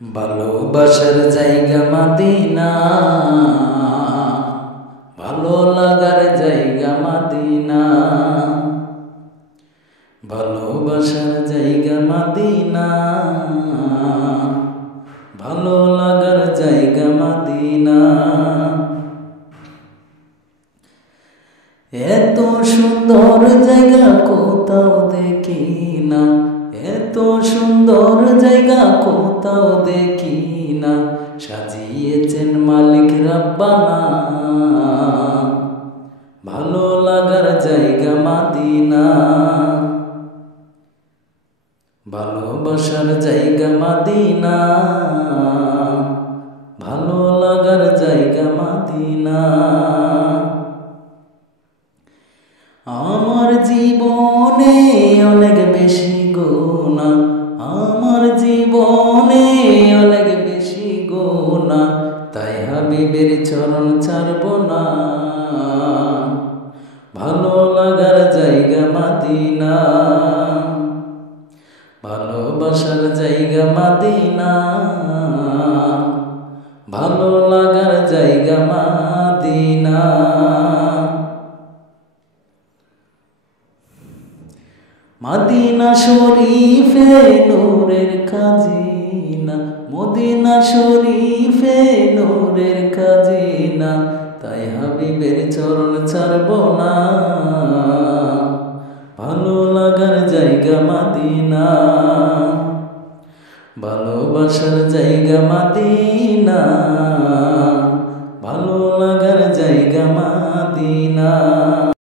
ভালোবাসার জায়গা মদিনা, ভালো লাগার জায়গা মদিনা। ভালোবাসার জায়গা মদিনা, ভালো লাগার জায়গা মদিনা। এত সুন্দর জায়গা কোথাও দেখি না, এত সুন্দর জায়গা কোথাও দেখি না, সাজিয়েছেন মালিক রাব্বানা। ভালো লাগার জায়গা মদিনা, ভালোবাসার জায়গা মদিনা, ভালো লাগার জায়গা মদিনা। আমার জীবনে অনেক বেশি গুনাহ, আমার জীবনে অনেক বেশি গুনাহ, তাই হাবিবের চরণ ছাড়ব না। ভালো লাগার জায়গা মদিনা, ভালোবাসার জায়গা মদিনা, ভালো লাগার জায়গা মদিনা। মদিনা শরীফে নূরের খাজিনা, মদিনা শরীফে নূরের খাজিনা, তাই হাবিবের চরণ ছাড়ব না। ভালো লাগার জায়গা মদিনা, ভালোবাসার জায়গা মদিনা।